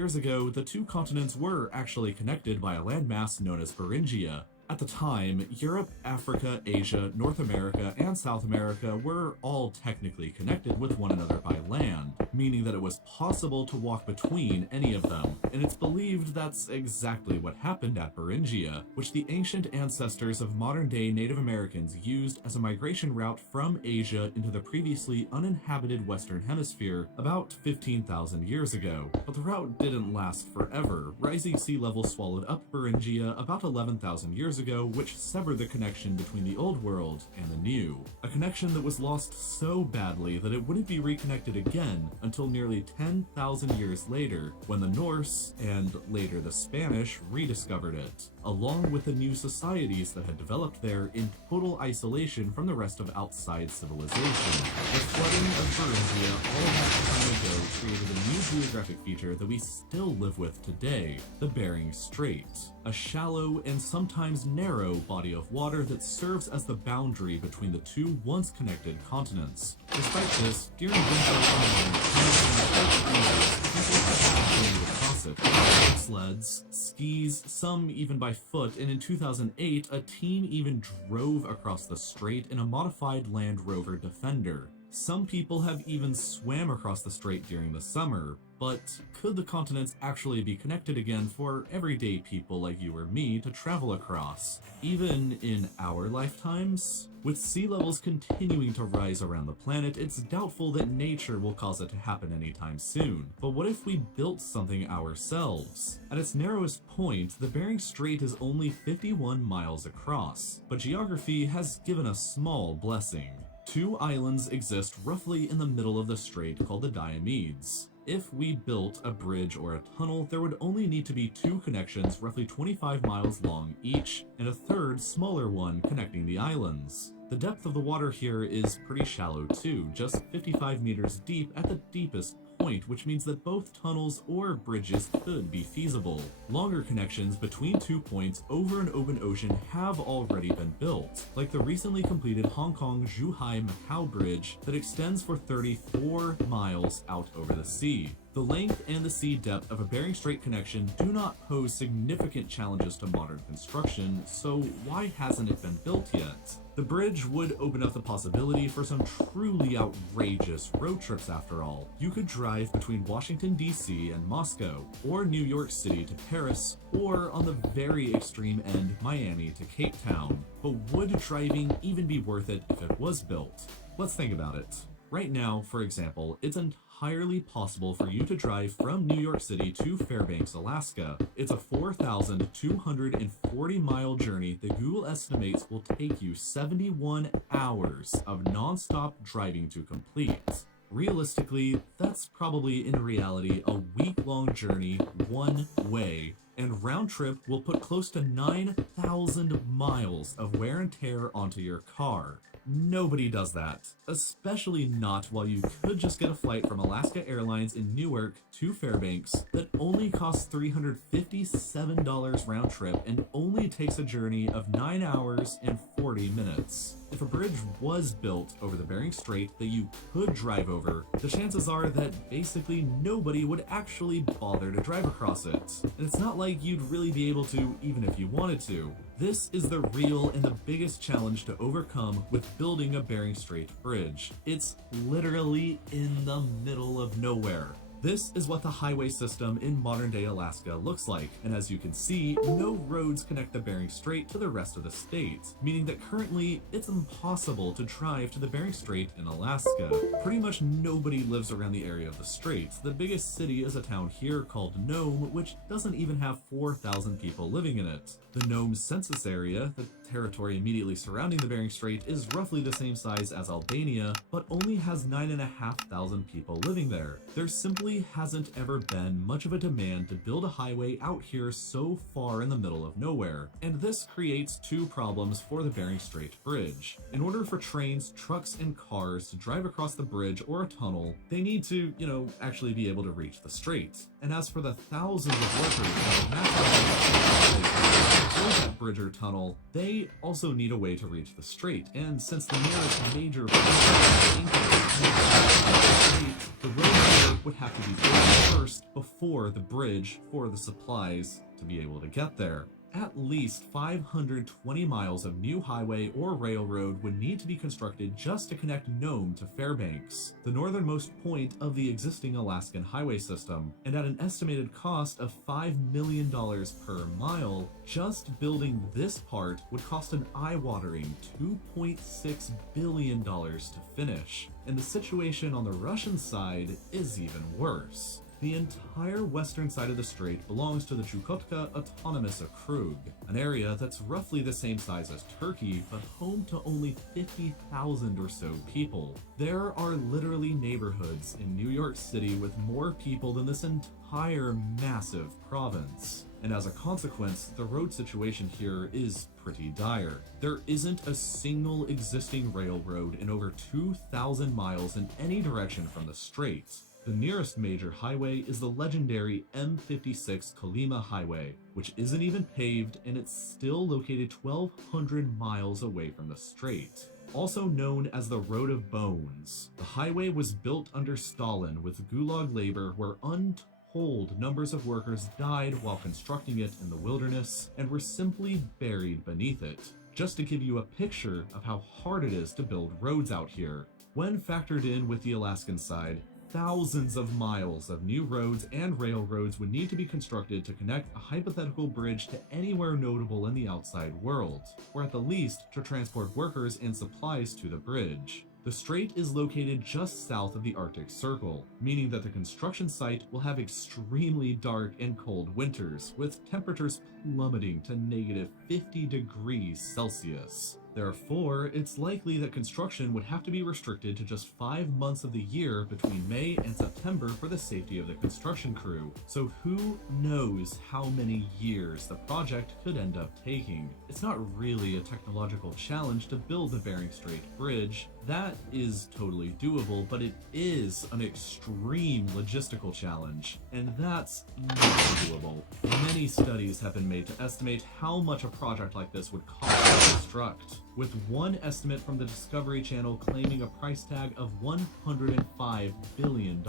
years ago, the two continents were actually connected by a landmass known as Beringia. At the time, Europe, Africa, Asia, North America, and South America were all technically connected with one another by land, meaning that it was possible to walk between any of them, and it's believed that's exactly what happened at Beringia, which the ancient ancestors of modern-day Native Americans used as a migration route from Asia into the previously uninhabited Western Hemisphere about 15,000 years ago. But the route didn't last forever. Rising sea levels swallowed up Beringia about 11,000 years ago, which severed the connection between the old world and the new. A connection that was lost so badly that it wouldn't be reconnected again until nearly 10,000 years later, when the Norse, and later the Spanish, rediscovered it, along with the new societies that had developed there in total isolation from the rest of outside civilization. The flooding of Beringia all that time ago created a new geographic feature that we still live with today, the Bering Strait, a shallow and sometimes narrow body of water that serves as the boundary between the two once connected continents. Despite this, during winter and people across it, sleds, skis, some even by foot, and in 2008, a team even drove across the strait in a modified Land Rover Defender. Some people have even swam across the strait during the summer, but could the continents actually be connected again for everyday people like you or me to travel across, even in our lifetimes? With sea levels continuing to rise around the planet, it's doubtful that nature will cause it to happen anytime soon. But what if we built something ourselves? At its narrowest point, the Bering Strait is only 51 miles across, but geography has given a small blessing. Two islands exist roughly in the middle of the strait called the Diomedes. If we built a bridge or a tunnel, there would only need to be two connections roughly 25 miles long each, and a third, smaller one connecting the islands. The depth of the water here is pretty shallow too, just 55 meters deep at the deepest point, which means that both tunnels or bridges could be feasible. Longer connections between 2 points over an open ocean have already been built, like the recently completed Hong Kong-Zhuhai-Macau Bridge that extends for 34 miles out over the sea. The length and the sea depth of a Bering Strait connection do not pose significant challenges to modern construction, so why hasn't it been built yet? The bridge would open up the possibility for some truly outrageous road trips after all. You could drive between Washington, D.C. and Moscow, or New York City to Paris, or on the very extreme end, Miami to Cape Town. But would driving even be worth it if it was built? Let's think about it. Right now, for example, it's entirely possible for you to drive from New York City to Fairbanks, Alaska. It's a 4,240-mile journey that Google estimates will take you 71 hours of non-stop driving to complete. Realistically, that's probably in reality a week-long journey one way, and round trip will put close to 9,000 miles of wear and tear onto your car. Nobody does that, especially not while you could just get a flight from Alaska Airlines in Newark to Fairbanks that only costs $357 round trip and only takes a journey of 9 hours and 40 minutes. If a bridge was built over the Bering Strait that you could drive over, the chances are that basically nobody would actually bother to drive across it. And it's not like you'd really be able to even if you wanted to. This is the real and the biggest challenge to overcome with building a Bering Strait bridge. It's literally in the middle of nowhere. This is what the highway system in modern-day Alaska looks like, and as you can see, no roads connect the Bering Strait to the rest of the state, meaning that currently it's impossible to drive to the Bering Strait in Alaska. Pretty much nobody lives around the area of the strait. The biggest city is a town here called Nome, which doesn't even have 4,000 people living in it. The Nome census area, the territory immediately surrounding the Bering Strait, is roughly the same size as Albania, but only has 9,500 people living there. There simply hasn't ever been much of a demand to build a highway out here so far in the middle of nowhere, and this creates two problems for the Bering Strait Bridge. In order for trains, trucks, and cars to drive across the bridge or a tunnel, they need to, actually be able to reach the strait. And as for the thousands of workers that build that bridge or tunnel, they also need a way to reach the strait. And since the nearest major the road would have to be built first before the bridge for the supplies to be able to get there. At least 520 miles of new highway or railroad would need to be constructed just to connect Nome to Fairbanks, the northernmost point of the existing Alaskan highway system, and at an estimated cost of $5 million per mile, just building this part would cost an eye-watering $2.6 billion to finish. And the situation on the Russian side is even worse. The entire western side of the strait belongs to the Chukotka Autonomous Okrug, an area that's roughly the same size as Turkey, but home to only 50,000 or so people. There are literally neighborhoods in New York City with more people than this entire massive province. And as a consequence, the road situation here is pretty dire. There isn't a single existing railroad in over 2,000 miles in any direction from the strait. The nearest major highway is the legendary M56 Kolyma Highway, which isn't even paved and it's still located 1,200 miles away from the strait. Also known as the Road of Bones, the highway was built under Stalin with gulag labor where untold numbers of workers died while constructing it in the wilderness and were simply buried beneath it. Just to give you a picture of how hard it is to build roads out here. When factored in with the Alaskan side, thousands of miles of new roads and railroads would need to be constructed to connect a hypothetical bridge to anywhere notable in the outside world, or at the least to transport workers and supplies to the bridge. The strait is located just south of the Arctic Circle, meaning that the construction site will have extremely dark and cold winters, with temperatures plummeting to -50 degrees Celsius. Therefore, it's likely that construction would have to be restricted to just 5 months of the year between May and September for the safety of the construction crew. So who knows how many years the project could end up taking. It's not really a technological challenge to build the Bering Strait Bridge. That is totally doable, but it is an extreme logistical challenge, and that's not doable. Many studies have been made to estimate how much a project like this would cost to construct, with one estimate from the Discovery Channel claiming a price tag of $105 billion,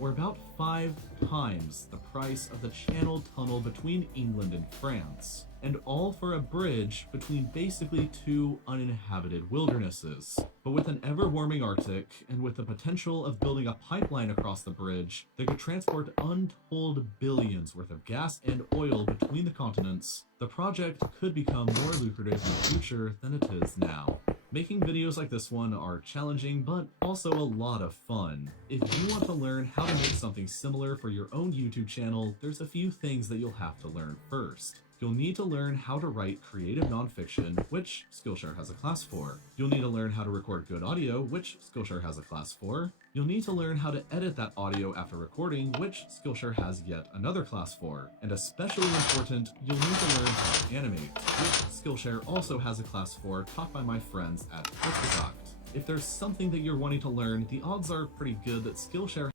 or about 5 times the price of the Channel Tunnel between England and France, and all for a bridge between basically 2 uninhabited wildernesses. But with an ever-warming Arctic, and with the potential of building a pipeline across the bridge that could transport untold billions worth of gas and oil between the continents, the project could become more lucrative in the future than it is now. Making videos like this one are challenging, but also a lot of fun. If you want to learn how to make something similar for your own YouTube channel, there's a few things that you'll have to learn first. You'll need to learn how to write creative nonfiction, which Skillshare has a class for. You'll need to learn how to record good audio, which Skillshare has a class for. You'll need to learn how to edit that audio after recording, which Skillshare has yet another class for. And especially important, you'll need to learn how to animate, which Skillshare also has a class for, taught by my friends at Piston. If there's something that you're wanting to learn, the odds are pretty good that Skillshare